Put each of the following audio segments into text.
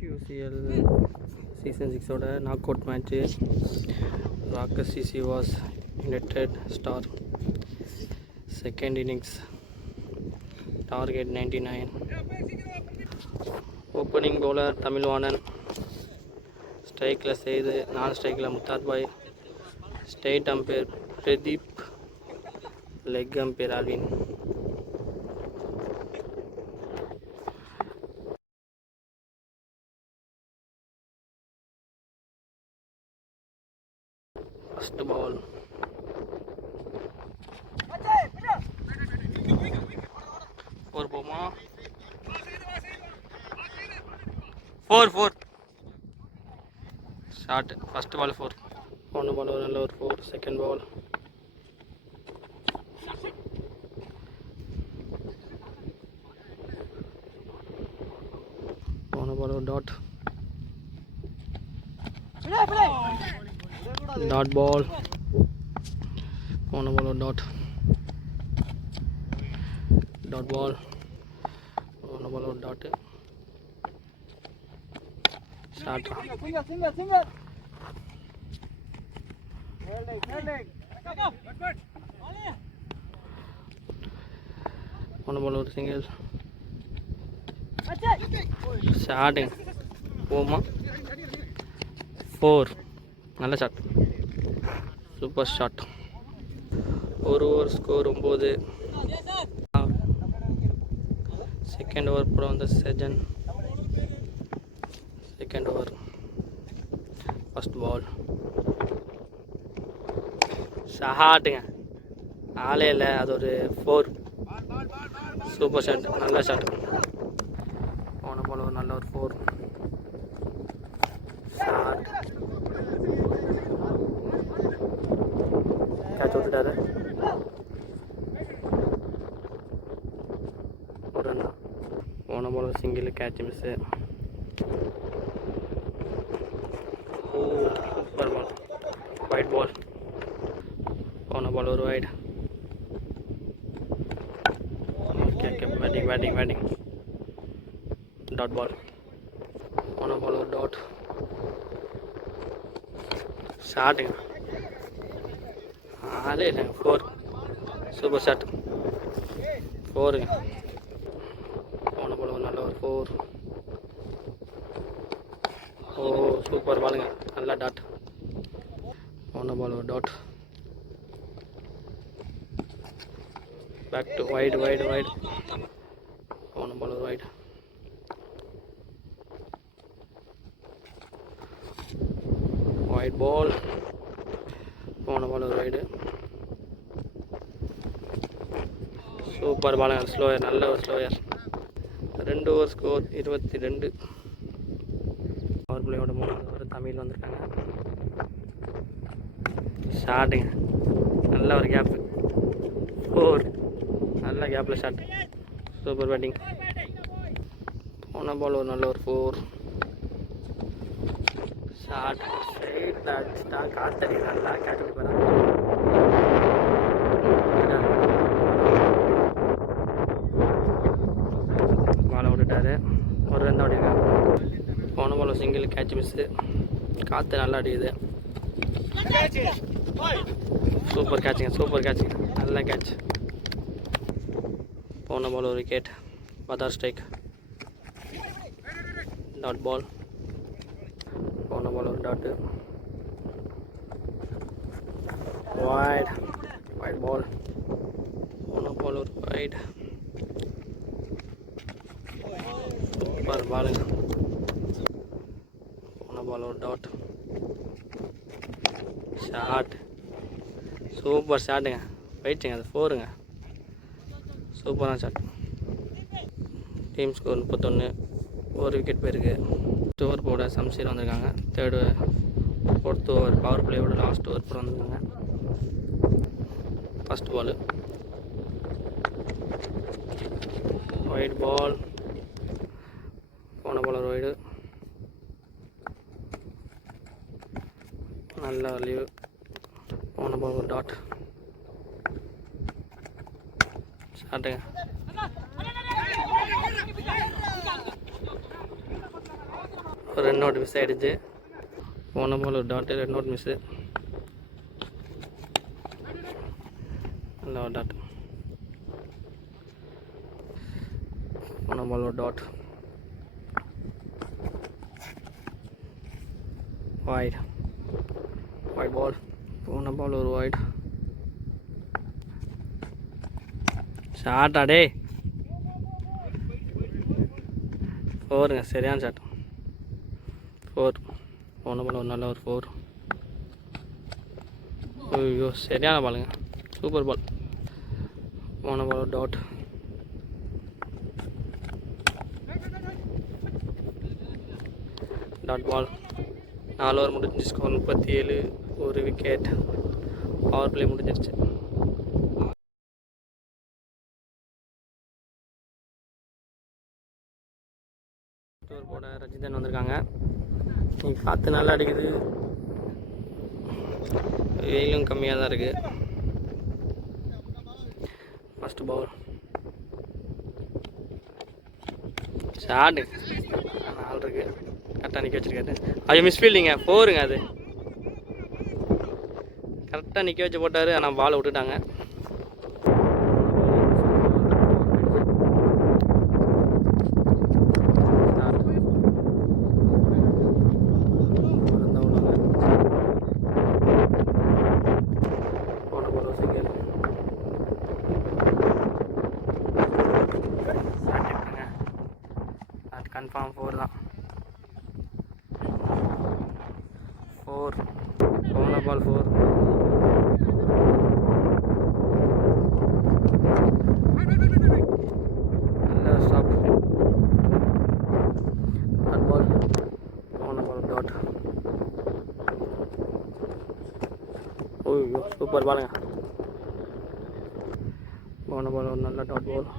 QCL Season 6 ஓட knockout match. Rockers CC vs United Star. Second innings target 99. Opening bowler Tamilvanan, ஸ்ட்ரைக்கில் செய்து, நான் ஸ்ட்ரைக்கில் Muthar Bhai, straight umpire Pradeep, leg umpire Alvin. First ball. Four boma. Four. Shot. First ball 4. One ball over 4. Second ball. One ball over dot. Dot ball. One ball over dot. Dot ball. One ball over dot. Shot. Single. One ball over single. Shot. Boma. 4. நல்ல shot, super shot. ஒரு over score 9. Second over போட வந்த செஜன். Second over first ball ஷாட்டுங்க, ஆளே இல்லை, அது ஒரு 4. Super shot, நல்ல ஷாட். போன பால் ஒரு நல்ல ஒரு 4 ஷாட். கேட்ச் விட்டுட்டாரு. ஒரு ரன். போன ball single, catch miss. Super ball, wide ball. போன பால் ஒரு wide. Okay batting. Dot ball. போன பால் ஒரு டாட். ஷாட்டுங்க, ஆளே இல்லைங்க. 4. சூப்பர் ஷாட், 4ங்க. போன பால் ஒரு நல்ல ஒரு 4. ஓ சூப்பர் பாலுங்க, நல்லா டாட். போன பால் ஒரு டாட். Back to white. போன பால் ஒரு வைட். White ball. போன பால் ஒரு வைடு. சூப்பர் பாலுங்க, ஸ்லோயர், நல்ல ஒரு ஸ்லோயர். 2 over score 22. பவர் பிளேயோட 3வது ஓவர் தமிழ் வந்திருக்காங்க. ஷாட்டுங்க, நல்ல ஒரு கேப்பு. 4. நல்ல கேப்பில் ஷாட், சூப்பர் பேட்டிங். போன பால் ஒரு நல்ல ஒரு 4 ஷாட். ஸ்ட்ரைட்டில் அடிச்சுட்டா, காத்தடி நல்லா கேட்ச் பண்ணி பாலை விட்டுட்டாரு. ஒரு ரன் தான் அடிக்கிறாங்க. போன பால் சிங்கிள், கேட்ச் மிஸ்ஸு. காற்று நல்லா அடிக்குது. சூப்பர் கேட்சுங்க, நல்ல கேட்ச். போன பால் ஒரு விக்கெட். பதார் ஸ்ட்ரைக். Dot ball. போன பால் ஒரு டாட்டு. வைட் பால். போன பால் ஒரு வைட். சூப்பர் பாலுங்க. போன பால் ஒரு டாட். ஷாட், சூப்பர் ஷாட்டுங்க, போயிடுச்சுங்க, அது 4ங்க. சூப்பரான ஷாட். Team score 31. ஒரு விக்கெட் போயிருக்கு. ஃபஸ்ட் ஓவர் போட சம்சீர் வந்திருக்காங்க. 4th ஓவர் பவர் பிளேயோட லாஸ்ட் ஓவர் போட வந்திருக்காங்க. First ball wide ball. போன பால் ஒரு வைடு. நல்ல லீவ். போன பால் ஒரு டாட். ஷாட்டுங்க, ஒரு 2 நோட் மிஸ் ஆகிடுச்சு. போன பால் ஒரு டாட்டு, 2 நோட் மிஸ்ஸு. நல்ல ஒரு டாட். போன பால் ஒரு டாட். வைட் பால். போன பால் ஒரு வைட். ஷார்ட்டா டே 4ங்க, சரியான ஷாட். 4. போன பால் ஒரு நல்ல ஒரு 4. ஐயோ சரியான பாலுங்க, சூப்பர் பால். போன பால் ஒரு டாட். Dot ball. 4 ஓவர் முடிஞ்சு, ஸ்கோர் 37, 1 விக்கெட். பவர் பிளே முடிஞ்சிருச்சு. டூர் போட ரஜிதன் வந்திருக்காங்க. இன்னைக்கு காற்று நல்லா அடிக்குது, வெயிலும் கம்மியாக தான் இருக்குது. ஃபஸ்ட்டு பவுல் ஷார்ட்டு 4 இருக்குது, கரெக்டாக நிற்க வச்சுருக்காரு. அது மிஸ்ஃபீல்டிங்க, 4ங்க. அது கரெக்டாக நிற்க வச்சு போட்டார், ஆனால் பாலை விட்டுட்டாங்க. கன்ஃபார்ம் 4 தான். 4. போன பால் 4. நல்ல ஸ்டாப். Dot ball. போன பால் டாட். ஓய்யோ சூப்பர் பாலுங்க. போன பால் ஒரு நல்ல டாட் பால்.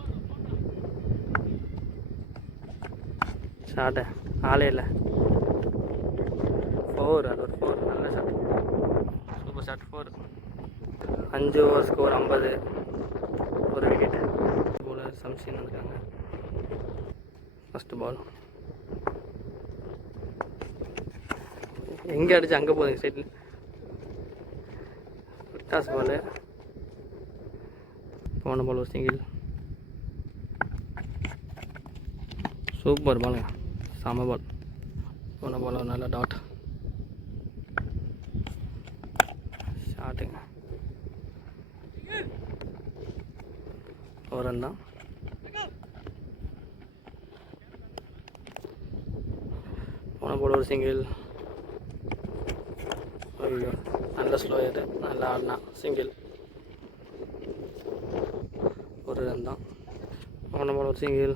ஷார்ட்டு ஆளே இல்லை. 4. அது ஒரு 4. நல்ல shot, super shot. 4. 5 over score 50, 1 wicket. Bowler Shamsheen இருக்காங்க. ஃபஸ்ட்டு பால் எங்கே அடிச்சு அங்கே போகுதுங்க சைட்டில். Toss ball. போன பால் ஒரு சிங்கிள். சூப்பர் பாலுங்க, செம பால். போன பால் ஒரு நல்ல டாட். ஷார்ட்டுங்க, ஒரு ரன் தான். போன பால் ஒரு சிங்கிள். ஐயோ நல்ல ஸ்லோயரு, நல்லா ஆடினா. சிங்கிள், ஒரு ரன் தான். போன பால் ஒரு சிங்கிள்.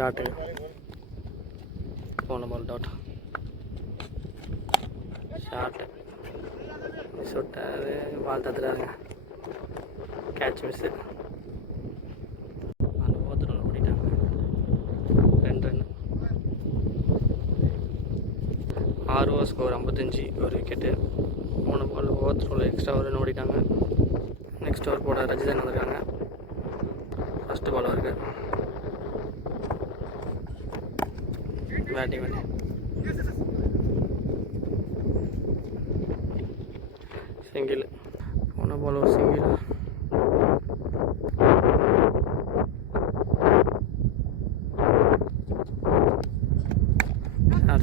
டாட்டுங்க, போன பால் டாட். ஷார்ட்டு சுட்டாரு, பால் தத்துறாருங்க. Catch miss. அந்த ஓவத்தில் ஓடிட்டாங்க. 2 ரன். 6 over score 55, 1 wicket. போன பால் ஓவத்தில் எக்ஸ்ட்ரா ஒரு ரன் ஓடிட்டாங்க. நெக்ஸ்ட் ஓவர் போட ரஜிதன் வந்திருக்காங்க. ஃபஸ்ட்டு பால் இருக்குது. Batting single. போன பால் ஒரு சிங்கிள்.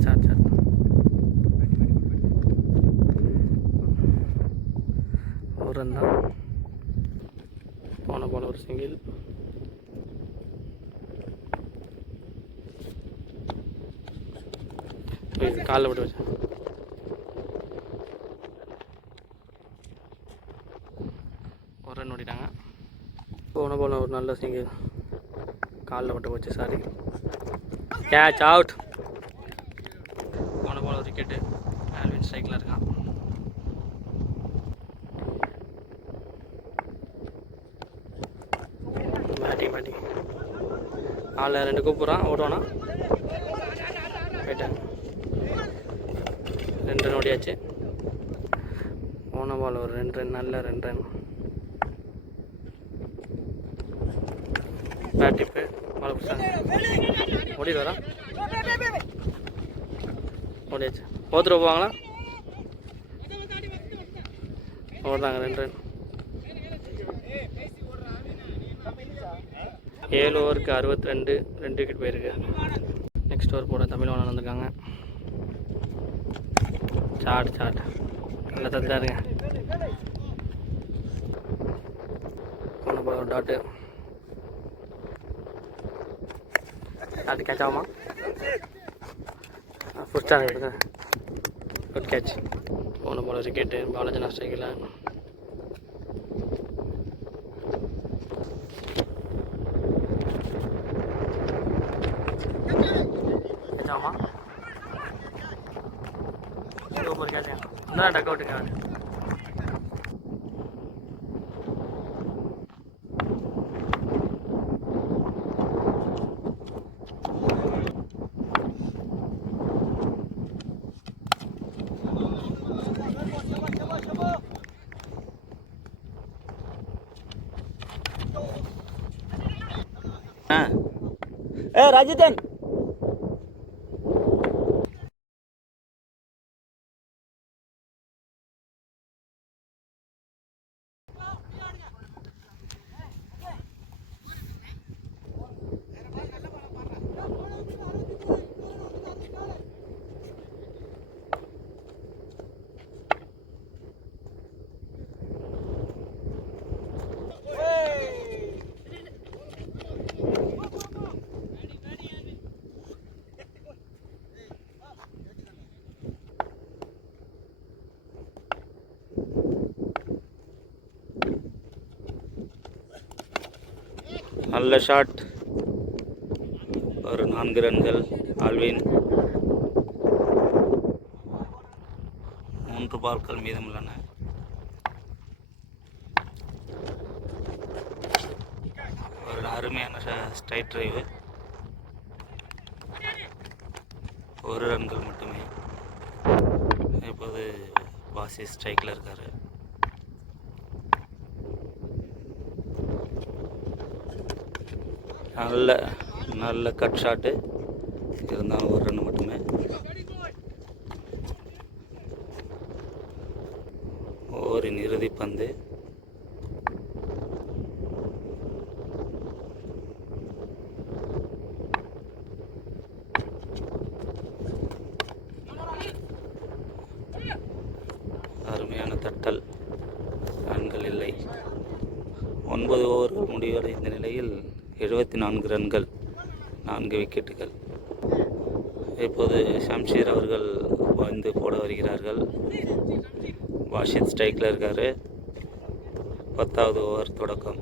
ஷார்ட். ஒரு ரன் தான். போன பால் ஒரு சிங்கிள். காலில் விட்டு வச்சு ஒரு ரன் ஓடிட்டாங்க. போன பால் ஒரு நல்ல சிங்கிள், காலில் விட்டு போச்சு. Sorry, catch out. போன பால் ஒரு விக்கெட்டு. ஆல்வின் ஸ்ட்ரைக்கில் இருக்கான். பேட்டிங் ஆளில் 2 கூப்பிட்றான், ஓடுவானா. போயிட்டாங்க. 2 ரன் ஓடியாச்சு. போன பால் ஒரு 2 ரன், நல்ல 2 ரன். பேட்டிப்பு பால் பிடிச்சாங்க. ஓடிட்டு வரா ஓடியாச்சு. ஓத்துட்டு போவாங்களா? ஓடுறாங்க 2 ரன். 7 ஓவருக்கு 62, 2 விக்கெட் போயிருக்கு. நெக்ஸ்ட் ஓவர் போட தமிழ்வாணன் வந்திருக்காங்க. சாட் நல்லா தத்துறாருங்க. ஒன்று போல ஒரு டாட்டு கேட்ச் ஆகுமா? ஃபுஸ்டாக இருக்குங்க. Good catch. ஒன்று போல விக்கெட்டு. பாலாஜி ஸ்ட்ரைக்கில். கேட்ச் ஆகுமா? Super catch. அதான் டக் அவுட்டுங்க. ராஜிதன் நல்ல ஷாட். ஒரு 4 ரன்கள். ஆல்வின் 3 பால்கள் மீதமுள்ளன. ஒரு அருமையான ஸ்ட்ரைட் டிரைவு. 1 ரன்கள் மட்டுமே. இப்போது பாசி ஸ்ட்ரைக்கில் இருக்கார். நல்ல கட் ஷாட்டு. இருந்தாலும் 1 ரன் மட்டுமே. ஓவரின் இறுதி பந்து. அருமையான தட்டல். ரன்கள் இல்லை. 9 ஓவர்கள் முடிவடைந்த நிலையில் 74 ரன்கள், 4 விக்கெட்டுகள். இப்போது ஷம்ஷீர் அவர்கள் வந்து போட வருகிறார்கள். வாஷித் ஸ்ட்ரைக்கில் இருக்கார். 10வது ஓவர் தொடக்கம்.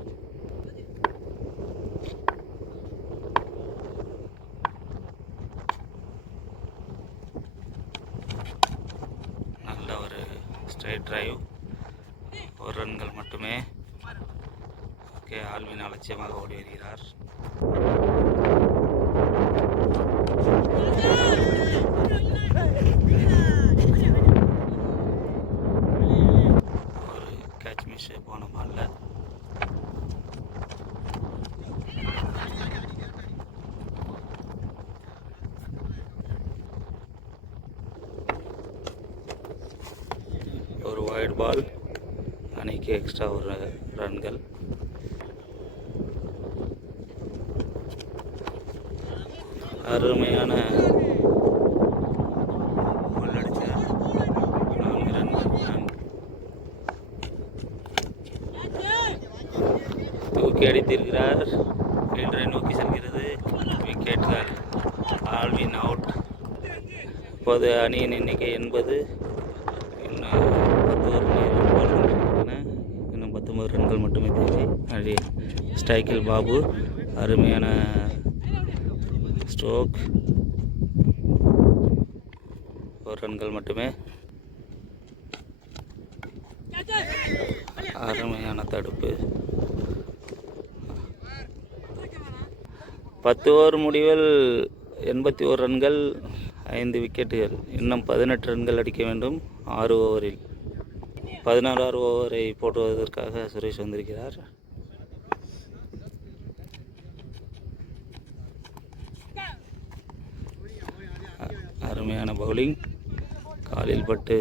நல்ல ஒரு ஸ்ட்ரைட் டிரைவ். 1 ரன்கள் மட்டுமே. ஓகே, ஆல்வின் அலட்சியமாக ஓடி வருகிறார். ஒரு கேட்ச் மிஸ் போன பால்ல. ஒரு வைட் பால். அன்னைக்கு எக்ஸ்ட்ரா 1 ரன்கள். அருமையான உள்ளடிச்சார். 4 ரன்கள். தூக்கி அடித்திருக்கிறார். ஃபீல்டரை நோக்கி செல்கிறது. விக்கெட்கள். Alvin out. இப்போது அணியின் எண்ணிக்கை 80. இன்னும் 19 ரன்கள் மட்டுமே தேவை. ஸ்ட்ரைக்கில் பாபு. அருமையான ஸ்ட்ரோக். 1 ரன்கள் மட்டுமே. அருமையான தடுப்பு. 10 ஓவர் முடிவில் 81 ரன்கள், 5 விக்கெட்டுகள். இன்னும் 18 ரன்கள் அடிக்க வேண்டும் 6 ஓவரில். 16வது ஓவரை போடுவதற்காக சுரேஷ் வந்திருக்கிறார். அருமையான பவுலிங். காலில் பட்டு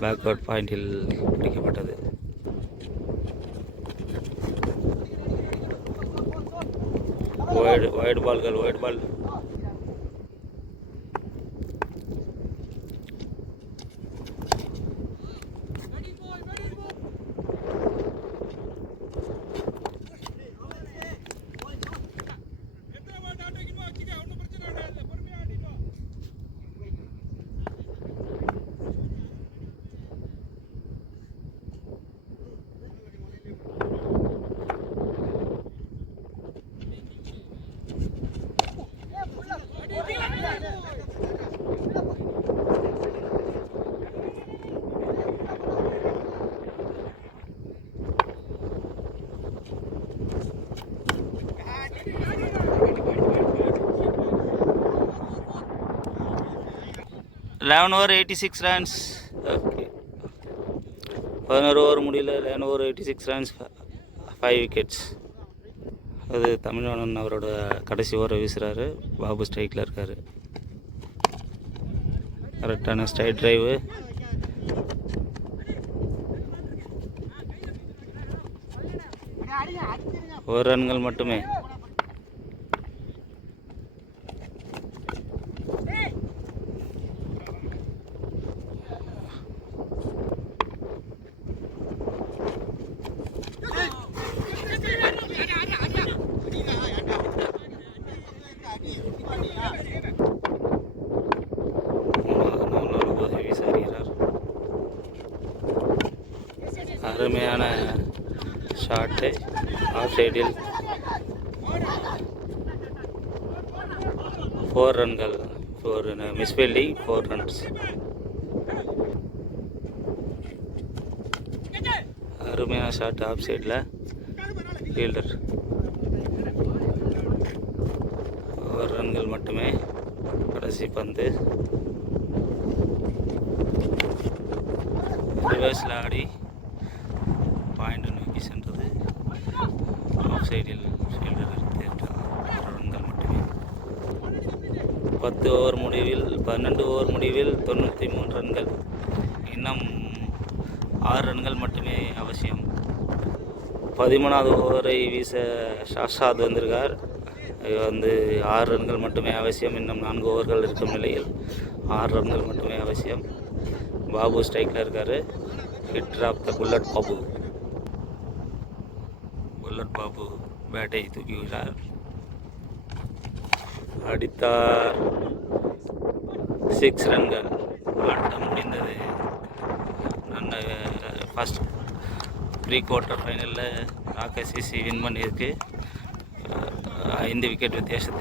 பேக்வர்ட் பாயிண்டில் பிடிக்கப்பட்டது. Wide ball. Eleven over 86 runs. Okay, 11 over முடியல. 11 ஓவர் 86 ரன்ஸ், 5 விக்கெட்ஸ். அது தமிழ்வாணன் அவரோட கடைசி ஓவரை வீசுகிறாரு. பாபு ஸ்ட்ரைக்கில் இருக்கார். கரெக்டான ஸ்ட்ரைட் டிரைவு. ஒரு ரன்கள் மட்டுமே. அருமையான ஷாட்டு ஆஃப் சைடில். 4 ரன்கள். 4 மிஸ் ஃபீல்டிங், 4 ரன்ஸ். அருமையான ஷாட் ஆஃப் சைடில் ஃபீல்டர். 4 ரன்கள் மட்டுமே. கடைசி பந்து ரிவர்ஸில் ஆடி பாயிண்ட் நோக்கி சென்றது. ஆஃப் சைடில் ஃபீல்டர் எடுத்து 6 ரன்கள் மட்டுமே. 12 ஓவர் முடிவில் 93 ரன்கள். இன்னும் 6 ரன்கள் மட்டுமே அவசியம். 13வது ஓவரை வீச ஷாஷாத் வந்திருக்கார். 6 ரன்கள் மட்டுமே அவசியம். இன்னும் 4 ஓவர்கள் இருக்கும் நிலையில் 6 ரன்கள் மட்டுமே அவசியம். பாபு ஸ்ட்ரைக்கில் இருக்கார். Hitter of the bullet Babu பேட்டை தூக்கிவிட்டார். அடித்தார். 6 ரன்கள். ஆட்டம் முடிந்தது. ஃபஸ்ட் ப்ரீ குவார்ட்டர் ஃபைனலில் ராக்கசிசி வின் பண்ணியிருக்கு. 5 விக்கெட் வித்தியாசத்தை